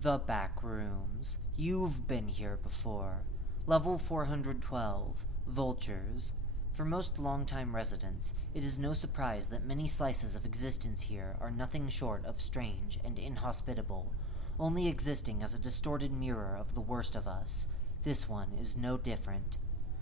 The Backrooms. You've been here before. Level 412, Vultures. For most longtime residents, it is no surprise that many slices of existence here are nothing short of strange and inhospitable, only existing as a distorted mirror of the worst of us. This one is no different.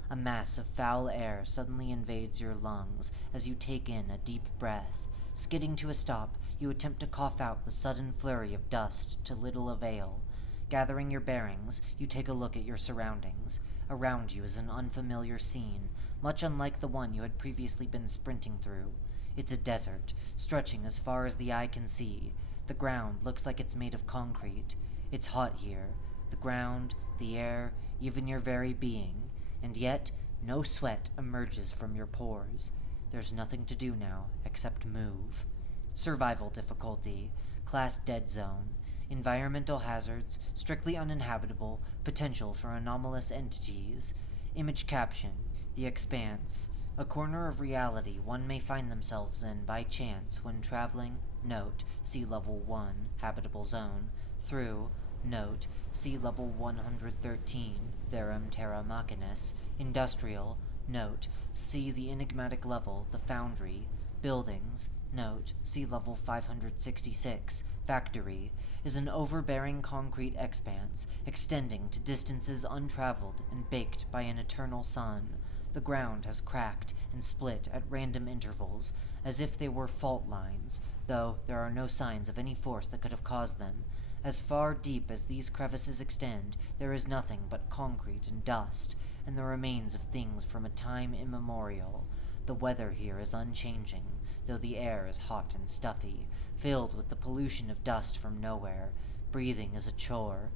A mass of foul air suddenly invades your lungs as you take in a deep breath. Skidding to a stop, you attempt to cough out the sudden flurry of dust to little avail. Gathering your bearings, you take a look at your surroundings. Around you is an unfamiliar scene, much unlike the one you had previously been sprinting through. It's a desert, stretching as far as the eye can see. The ground looks like it's made of concrete. It's hot here. The ground, the air, even your very being. And yet, no sweat emerges from your pores. There's nothing to do now except move. Survival difficulty, class deadzone, environmental hazards, strictly uninhabitable, potential for anomalous entities. Image caption, the expanse, a corner of reality one may find themselves in by chance when traveling, note, see level 1, habitable zone, through, note, see level 113, verum terra machinis, industrial, note, see the enigmatic level, the foundry, buildings, note, see level 566, factory, is an overbearing concrete expanse, extending to distances untraveled and baked by an eternal sun. The ground has cracked and split at random intervals, as if they were fault lines, though there are no signs of any force that could have caused them. As far deep as these crevices extend, there is nothing but concrete and dust, and the remains of things from a time immemorial. The weather here is unchanging, though the air is hot and stuffy, filled with the pollution of dust from nowhere. Breathing is a chore.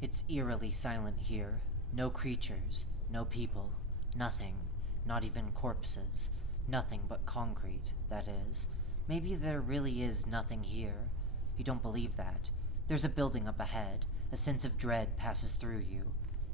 It's eerily silent here. No creatures, no people, nothing, not even corpses. Nothing but concrete, that is. Maybe there really is nothing here. You don't believe that. There's a building up ahead. A sense of dread passes through you.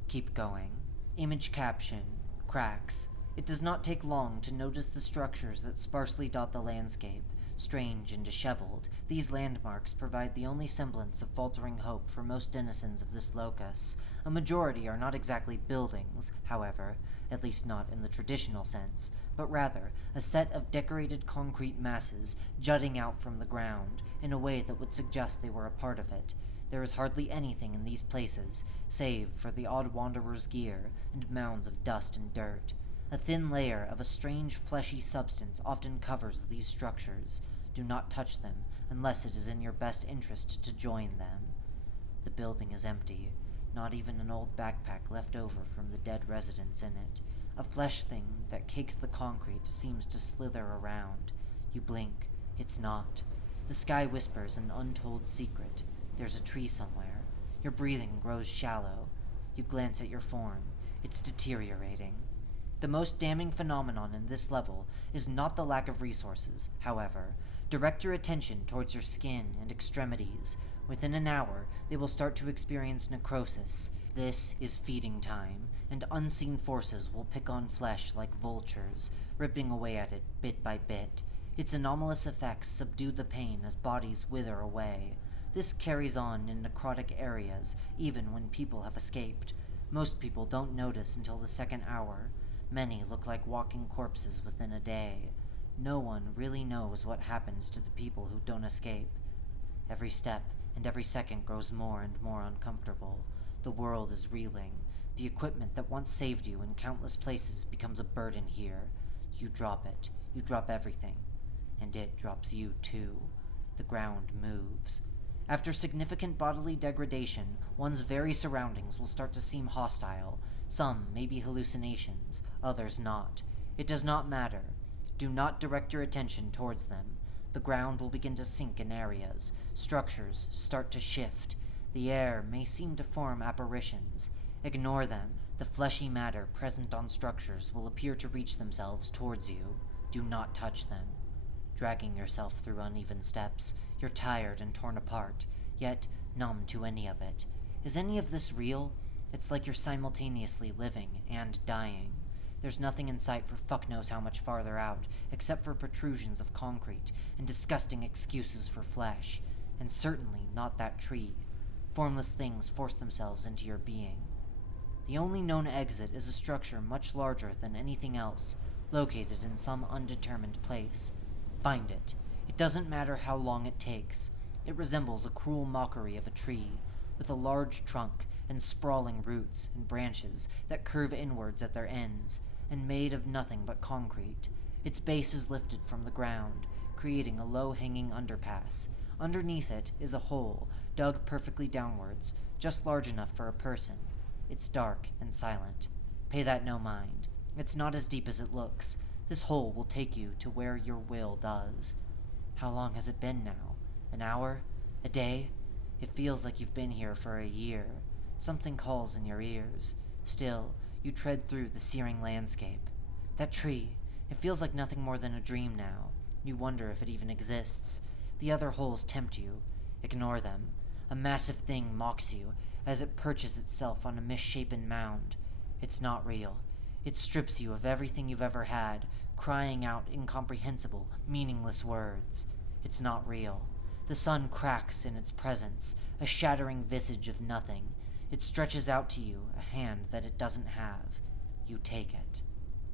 Keep going. Image caption, cracks. It does not take long to notice the structures that sparsely dot the landscape. Strange and disheveled, these landmarks provide the only semblance of faltering hope for most denizens of this locus. A majority are not exactly buildings, however, at least not in the traditional sense, but rather a set of decorated concrete masses jutting out from the ground in a way that would suggest they were a part of it. There is hardly anything in these places, save for the odd wanderer's gear and mounds of dust and dirt. A thin layer of a strange fleshy substance often covers these structures. Do not touch them unless it is in your best interest to join them. The building is empty, not even an old backpack left over from the dead residents in it. A flesh thing that cakes the concrete seems to slither around. You blink. It's not. The sky whispers an untold secret. There's a tree somewhere. Your breathing grows shallow. You glance at your form. It's deteriorating. The most damning phenomenon in this level is not the lack of resources, however. Direct your attention towards your skin and extremities. Within an hour, they will start to experience necrosis. This is feeding time, and unseen forces will pick on flesh like vultures, ripping away at it bit by bit. Its anomalous effects subdue the pain as bodies wither away. This carries on in necrotic areas, even when people have escaped. Most people don't notice until the second hour. Many look like walking corpses within a day. No one really knows what happens to the people who don't escape. Every step and every second grows more and more uncomfortable. The world is reeling. The equipment that once saved you in countless places becomes a burden here. You drop it. You drop everything. And it drops you too. The ground moves. After significant bodily degradation, one's very surroundings will start to seem hostile. Some may be hallucinations, others not. It does not matter. Do not direct your attention towards them. The ground will begin to sink in areas. Structures start to shift. The air may seem to form apparitions. Ignore them. The fleshy matter present on structures will appear to reach themselves towards you. Do not touch them. Dragging yourself through uneven steps, you're tired and torn apart, yet numb to any of it. Is any of this real? It's like you're simultaneously living and dying. There's nothing in sight for fuck knows how much farther out, except for protrusions of concrete and disgusting excuses for flesh, and certainly not that tree. Formless things force themselves into your being. The only known exit is a structure much larger than anything else, located in some undetermined place. Find it. It doesn't matter how long it takes. It resembles a cruel mockery of a tree, with a large trunk and sprawling roots and branches that curve inwards at their ends, and made of nothing but concrete. Its base is lifted from the ground, creating a low-hanging underpass. Underneath it is a hole, dug perfectly downwards, just large enough for a person. It's dark and silent. Pay that no mind. It's not as deep as it looks. This hole will take you to where your will does. How long has it been now? An hour? A day? It feels like you've been here for a year. Something calls in your ears. Still, you tread through the searing landscape. That tree, it feels like nothing more than a dream now. You wonder if it even exists. The other holes tempt you. Ignore them. A massive thing mocks you as it perches itself on a misshapen mound. It's not real. It strips you of everything you've ever had, crying out incomprehensible, meaningless words. It's not real. The sun cracks in its presence, a shattering visage of nothing. It stretches out to you a hand that it doesn't have. You take it.